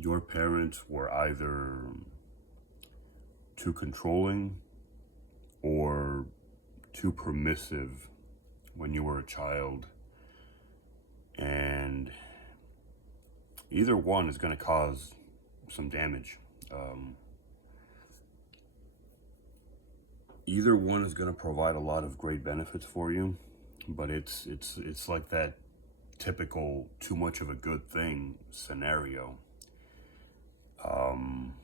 your parents were either too controlling or too permissive when you were a child, and either one is going to cause some damage. Um, Either one is going to provide a lot of great benefits for you, but it's like that typical too much of a good thing scenario. Um,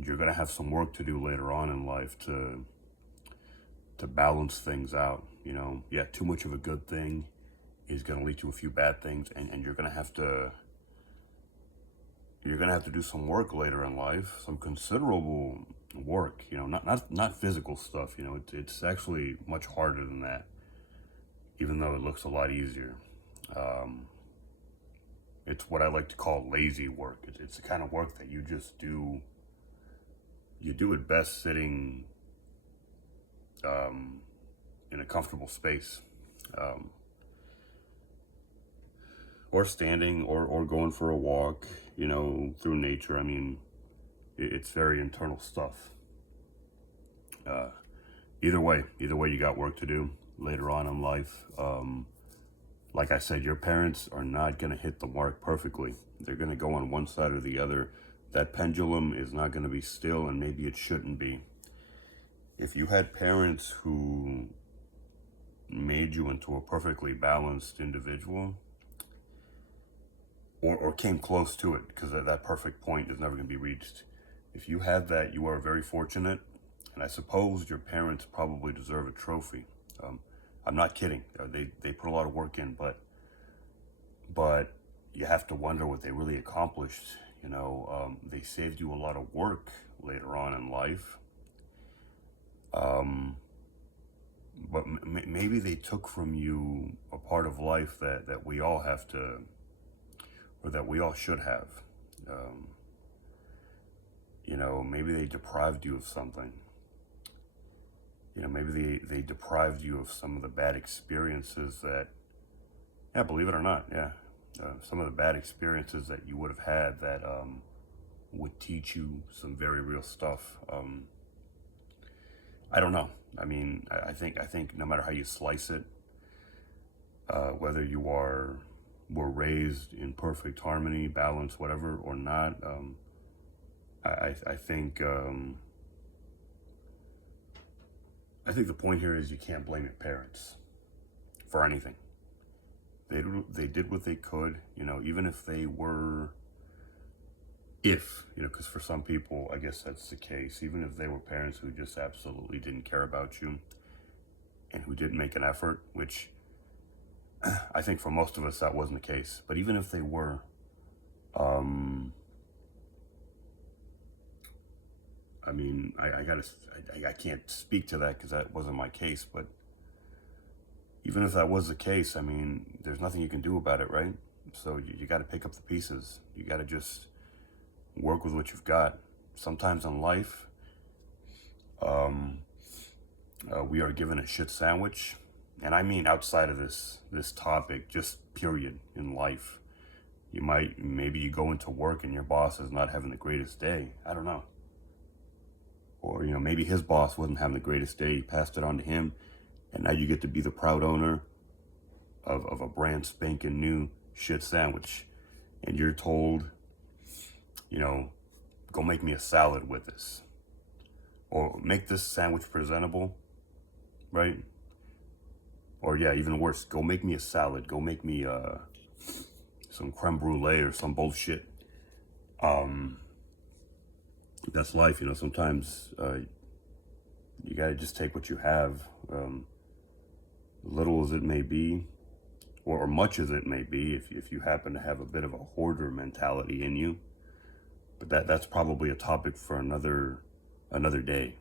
you're going to have some work to do later on in life to balance things out. Yeah, too much of a good thing is going to lead to a few bad things, and you're going to have to do some work later in life, some considerable work. Not physical stuff. It's actually much harder than that, even though it looks a lot easier. Um, it's what I like to call lazy work. It's the kind of work that you just do. You do it best sitting um, in a comfortable space, um, or standing, or going for a walk. Through nature. I mean, it's very internal stuff. Uh, either way, you got work to do later on in life. Like I said, your parents are not going to hit the mark perfectly. They're going to go on one side or the other. That pendulum is not going to be still, and maybe it shouldn't be. If you had parents who made you into a perfectly balanced individual, or came close to it, because that perfect point is never going to be reached. If you had that, you are very fortunate, and I suppose your parents probably deserve a trophy. I'm not kidding. They put a lot of work in, but you have to wonder what they really accomplished. They saved you a lot of work later on in life. But maybe they took from you a part of life that we all have to, or that we all should have. Um, Maybe they deprived you of something. Maybe they deprived you of some of the bad experiences that, yeah, believe it or not, yeah, some of the bad experiences that you would have had that would teach you some very real stuff. I don't know. I mean, I think no matter how you slice it, whether you were raised in perfect harmony, balance, whatever, or not, I think I think the point here is you can't blame your parents for anything. They did what they could, even if they were, because for some people, I guess that's the case, even if they were parents who just absolutely didn't care about you and who didn't make an effort, which I think for most of us that wasn't the case. But even if they were, um, I mean, I can't speak to that because that wasn't my case. But even if that was the case, I mean, there's nothing you can do about it, right? So you got to pick up the pieces. You got to just work with what you've got. Sometimes in life, um, we are given a shit sandwich, and I mean outside of this topic, just period in life. Maybe you go into work and your boss is not having the greatest day. I don't know. Or maybe his boss wasn't having the greatest day. He passed it on to him, and now you get to be the proud owner of a brand spanking new shit sandwich, and you're told, go make me a salad with this, or make this sandwich presentable, right? Or yeah, even worse, go make me a salad. Go make me some creme brulee or some bullshit. Um, that's life, Sometimes you gotta just take what you have, little as it may be, or much as it may be, if you happen to have a bit of a hoarder mentality in you. But that's probably a topic for another day.